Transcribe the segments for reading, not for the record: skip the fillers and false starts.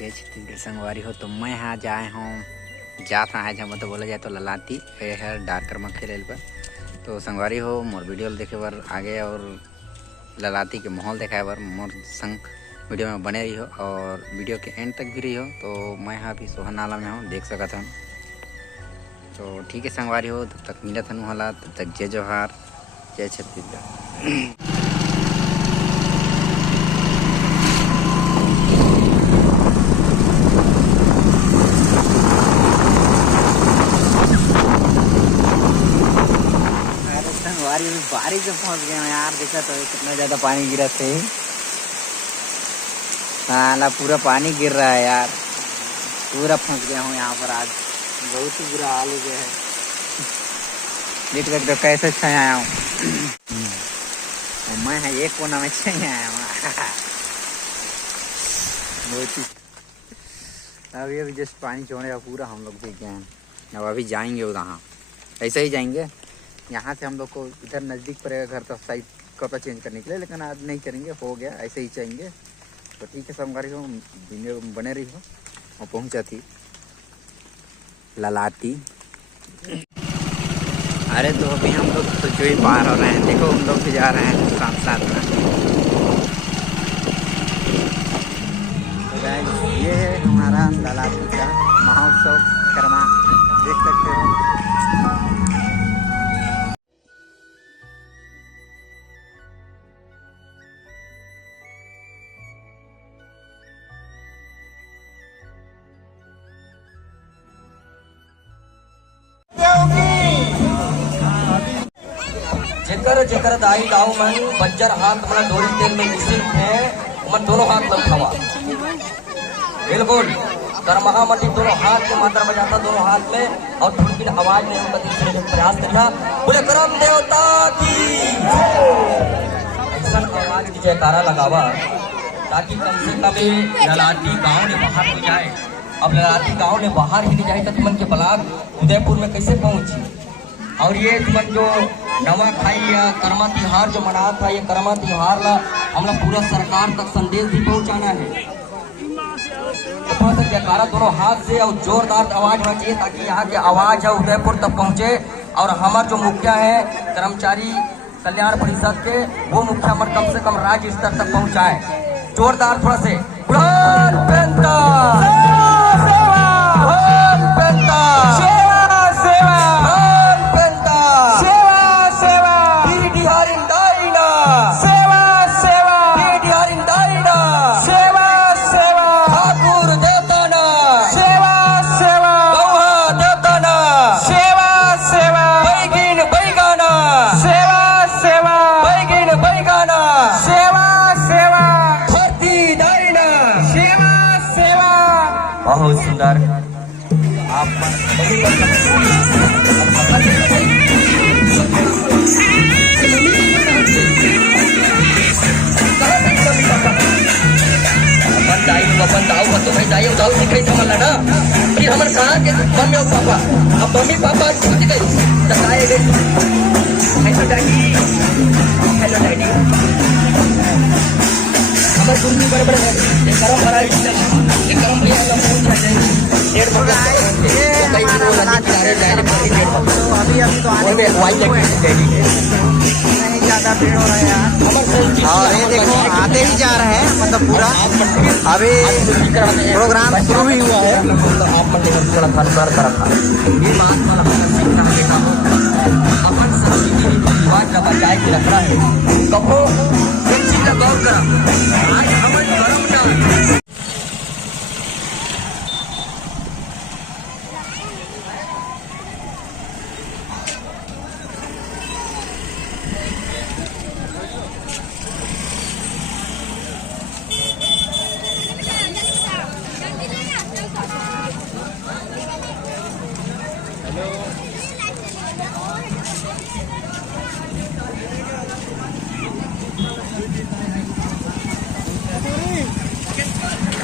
जय छत्तीसगढ़ संगवारी हो। तो मैं यहाँ जाए हूँ जात हाँ जहाँ मतलब बोला जाए तो ललाती है डारकर में खेल पर। तो संगवारी हो मोर वीडियो देखे बर आगे और ललाती के माहौल दिखाए बर मोर संग वीडियो में बने रही हो और वीडियो के एंड तक भी रही हो। तो मैं यहाँ भी सोहन नाला में हूँ, देख सकता हूँ। तो ठीक है संगवारी हो, तब तक मिलत हनु होला, तब तक जय जोहार, जय छत्तीसगढ़। बारिश में पहुंच गए यार, देखा तो कितना ज्यादा पानी गिरा थे। साला पूरा पानी गिर रहा है यार, पूरा फंस गया हूँ यहाँ पर। आज बहुत ही बुरा हाल हो गया है। देख सकते हो कैसे छाए आया हूँ। मैं है एक कोना में छाए आया हूँ। बहुत ही अभी जस्ट पानी छोड़ेगा पूरा, हम लोग देख गए हैं। अब अभी जाएंगे उधर, ऐसे ही जाएंगे। यहाँ से हम लोग को इधर नज़दीक पड़ेगा घर, तो साइड कपड़ा चेंज करने के लिए, लेकिन आज नहीं करेंगे, हो गया ऐसे ही जाएंगे। तो ठीक है संगवारी हो, वीडियो बने रही हो। और पहुँचा थी ललाती। अरे तो अभी हम लोग तो जो ही पार हो रहे हैं, देखो हम लोग भी जा रहे हैं साथ साथ में। तो ये है हमारा ललाती का महोत्सव कर्मा, देख सकते हो। जेकर जेकर दाई दाऊ मन बज्जर हाथ मन डोरी तेल में मिसिल है, मन दोनों हाथ में खावा बिल्कुल कर महामंडी दोनों हाथ के मात्रा में जाता, दोनों हाथ में, और थोड़ी आवाज में हम तीसरे के प्रयास करना, बोले करम देवता की ऐसा आवाज की जयकारा लगावा, ताकि कम से कम ललाटी गांव ने बाहर हो जाए। अब ललाटी गांव ने बाहर ही नहीं जाए तो तुमन के ब्लॉक उदयपुर में कैसे पहुंची। और ये तुमन जो नवा खाई या कर्मा तिहार जो मना था, ये कर्मा तिहार ला हम लोग पूरा सरकार तक संदेश भी पहुंचाना है। तो जयकारा दोनों हाथ से और जोरदार आवाज होना चाहिए, ताकि यहाँ की आवाज है उदयपुर तक पहुंचे। और हमारे जो मुखिया है कर्मचारी कल्याण परिषद के, वो मुखिया मन कम से कम राज्य स्तर तक पहुंचाए। जोरदार थोड़ा से बहुत सुंदर आप अपन दाऊ तो भाई दाई दाऊ सिखाई समझला ना। फिर हमारे कहा के मम्मी और पापा, अब मम्मी पापा छूट गई बताए गए। Hello daddy, hello daddy. हमारे दूर बड़े है ये करम भरा, ये करम भैया का फोन चाहिए डेढ़ बजे कई लोग लगा रहे डायरेक्ट। तो अभी तो आने में वाइट डैडी नहीं ज़्यादा भीड़ हो रहा है यार। और ये देखो आते ही जा रहे हैं, मतलब पूरा अभी प्रोग्राम शुरू ही हुआ है। आप थोड़ा धन्यवाद करा था ये बात वाला सीखना बेटा हो, अपन संस्कृति रिवाज लगा जाए के रखना है। कहो एक चीज का गौर करा, आज हमारे गरम ना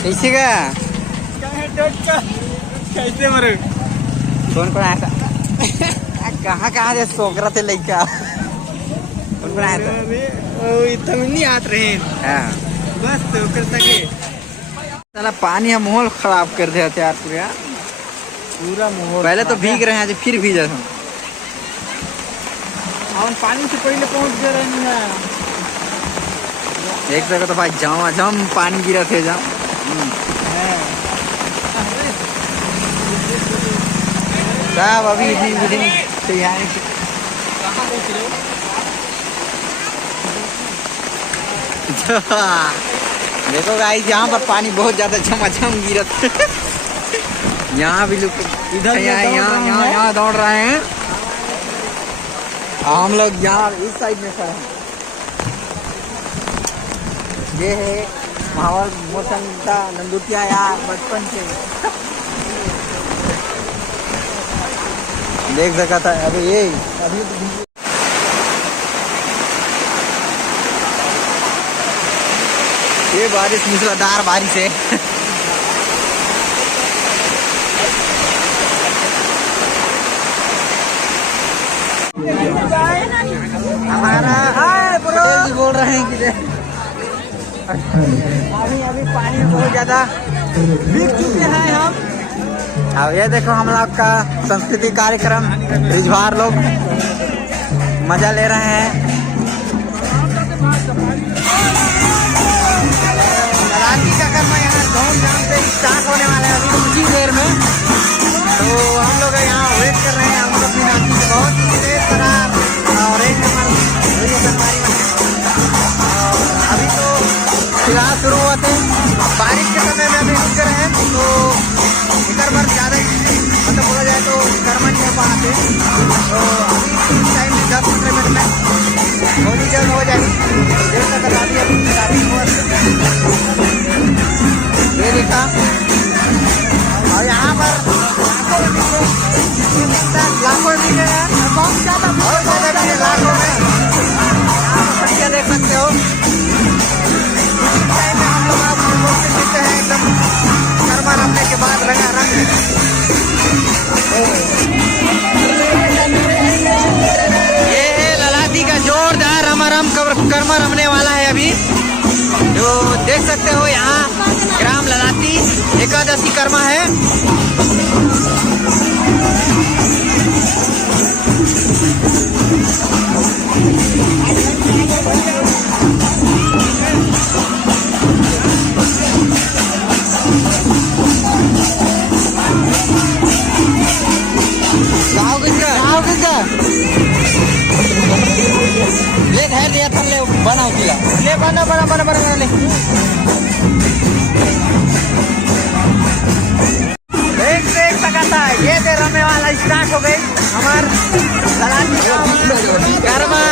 कैसे का कैसे मरे कौन कौन आया था? कहाँ कहाँ से सोच रहा थे लड़का? कौन कौन आया था? इतना नहीं आत रहे हाँ बस तो कर सके साला पानी हम माहौल खराब कर दिया यार पूरा माहौल पहले तो भीग रहे हैं आज फिर भीग हम पानी से पहले पहुंच गए रहे हैं। एक जगह तो भाई झम पानी गिरा थे जम सब अभी इतनी तैयारी देखो गाइस यहाँ पर पानी बहुत ज्यादा झमाझम गिरा था। यहाँ भी लोग इधर यहाँ दौड़ रहे हैं और हम लोग यहाँ इस साइड में खड़े हैं। ये है माहौल मौसम का नंदुटिया यार बचपन से देख सका था। अभी अभी ये बारिश मूसलाधार बारिश है। हमारा पटेल जी बोल रहे हैं कि अभी पानी में बहुत ज्यादा भीग चुके हैं हम। अब ये देखो हम लोग का संस्कृति कार्यक्रम रिजवार लोग मजा ले रहे हैं। ललाटी का कर्म यहाँ धूमधाम से स्टार्ट होने वाला है अभी कुछ ही देर में। तो हम लोग यहाँ वेट कर रहे हैं। हम लोग अपनी नाती से बहुत देर करा और एक नंबर अभी तो फिलहाल शुरू हुआ थे। बारिश के समय में अभी रुक रहे हैं तो इधर पर ज़्यादा मतलब बोला जाए तो कर्म नहीं हो पाते। तो अभी टाइम में 10-15 मिनट में होली जल्द हो जाएगी। देर तक ये देखा और यहाँ पर लाखों में बिके हैं बहुत ज़्यादा लाखों में संख्या देख सकते हो। टाइम में हम लोग आप मिलते हैं एकदम कर्मा रमने के बाद लगा रंग। ये है ललाटी का जोरदार रमारम कर्मा रमने वाला है अभी जो देख सकते हो। यहाँ ग्राम ललाटी एकादशी कर्मा है। ले धैर्य दिया था ले बनाओ दिया ले बना ले देख सकता है। ये दे रमे वाला स्टार्ट हो गई हमार गरमा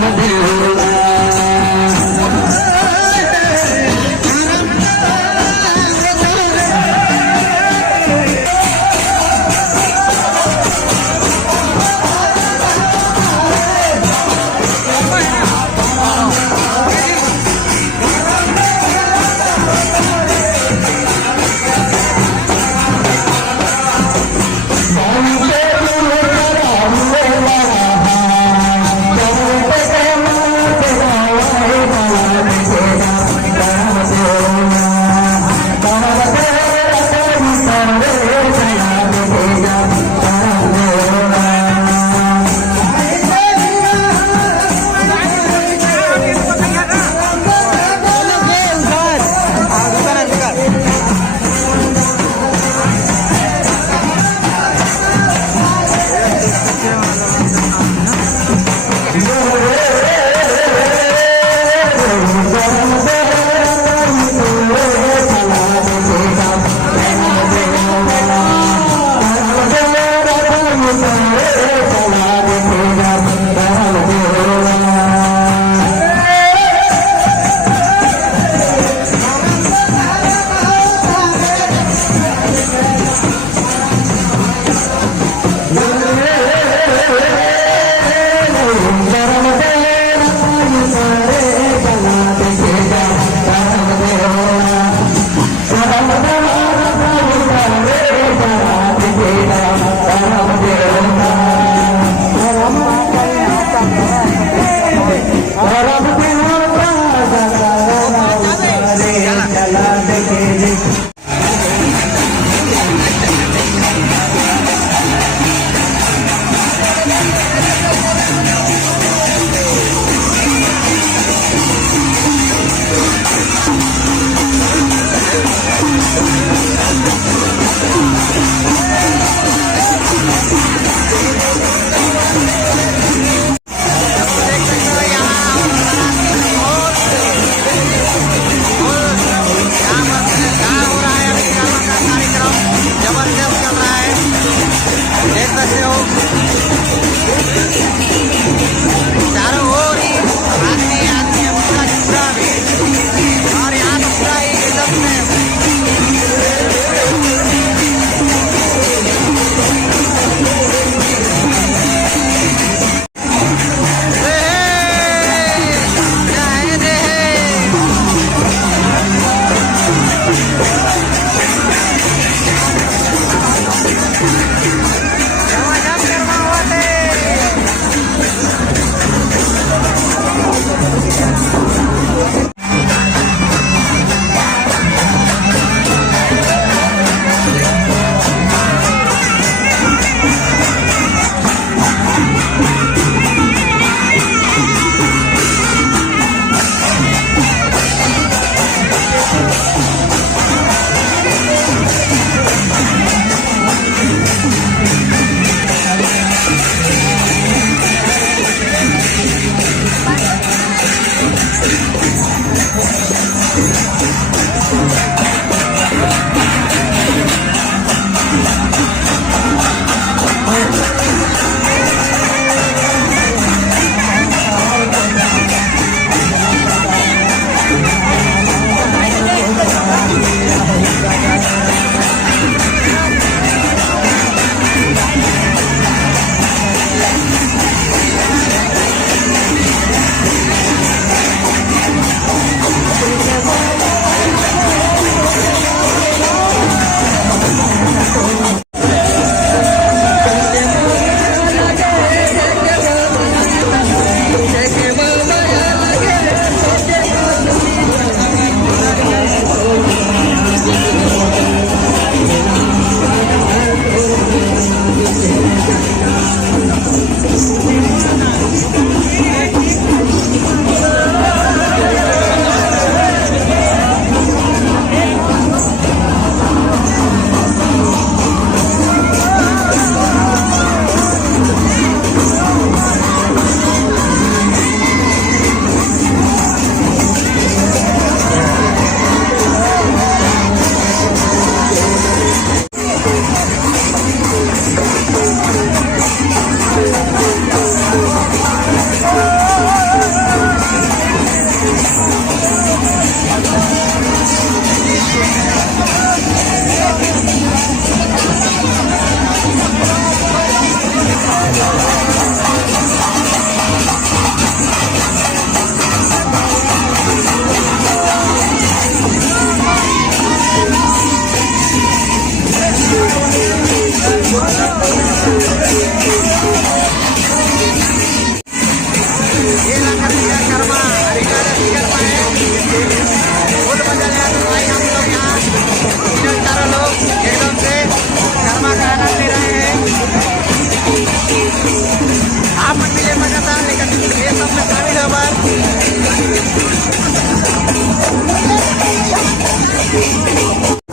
Thank you.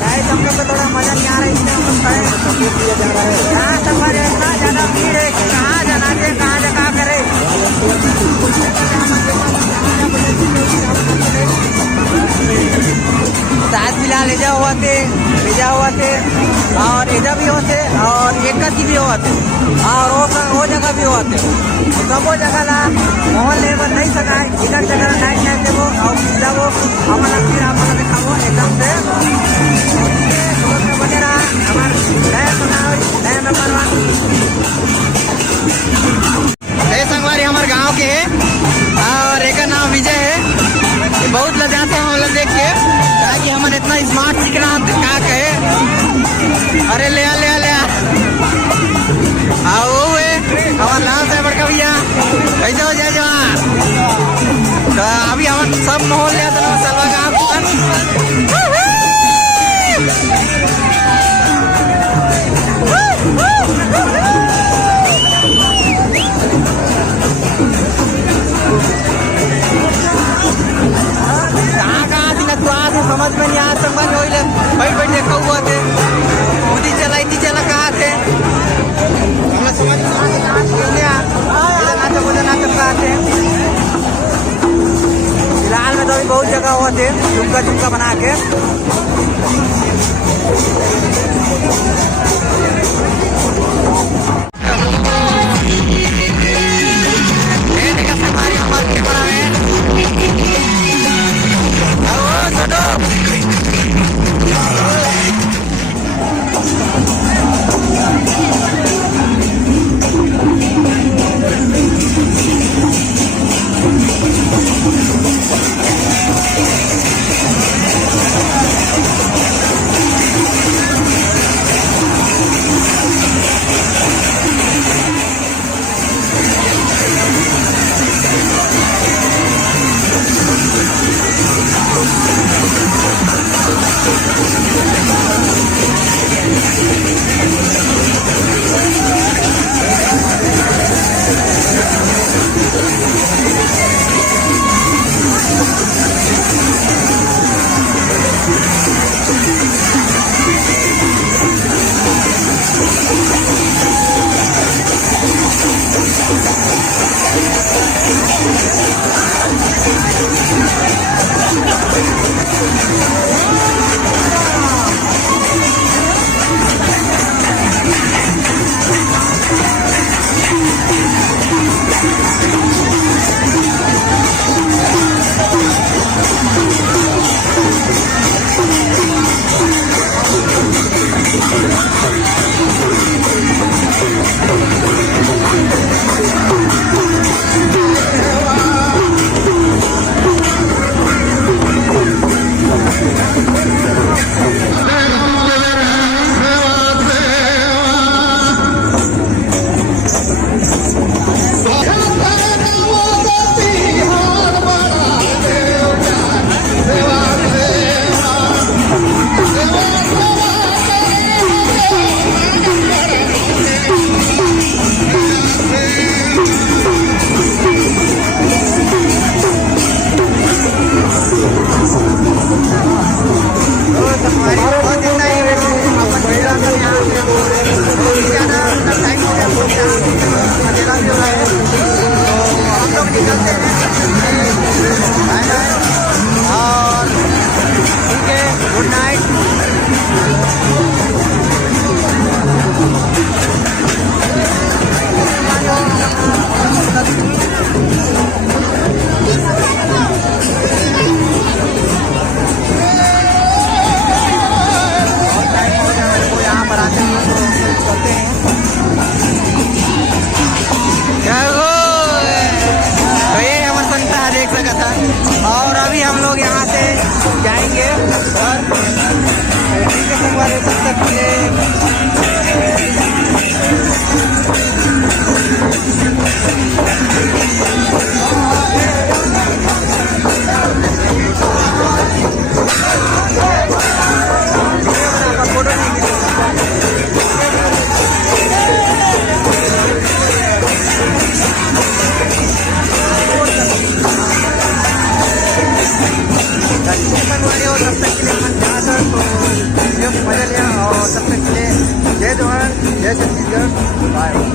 गाइस हम लोग को थोड़ा मजा नहीं आ रहा है इसलिए हम लोग खड़े हैं। यहाँ सफर है, इतना ज़्यादा भीड़ है कि कहाँ जाना चाहिए कहाँ जगह करे। शायद फिलहाल एजा हुआ थे और एजा भी होते और एक भी होते और वो जगह भी होते। सब वो जगह ला मोहन लेबर नहीं सकाए इधर जगह नाइट नाइट देवो और जाओ हमारा फिर हमारा दिखाओ एकदम से बने रहा हमारे नए मेहमान संगवारी हमारे गांव के है और एक नाम विजय है। बहुत लजाते हैं हम लोग देख के ताकि हमारे इतना स्मार्ट चिकना का कहे। अरे ले आओ हमारे लाल साहब बड़का भैया कैसे हो जय जवान। तो अभी हम सब माहौल लिया था सलवा गाँव समझ में नहीं आ समझ हो बैठ देखा हुआ थे मोदी चला कहाँ थे समझ कहाँ थे। फिलहाल में तो अभी बहुत जगह हुआ थे झुमका बना के। और अभी हम लोग यहाँ से जाएंगे और जस्ट बाय।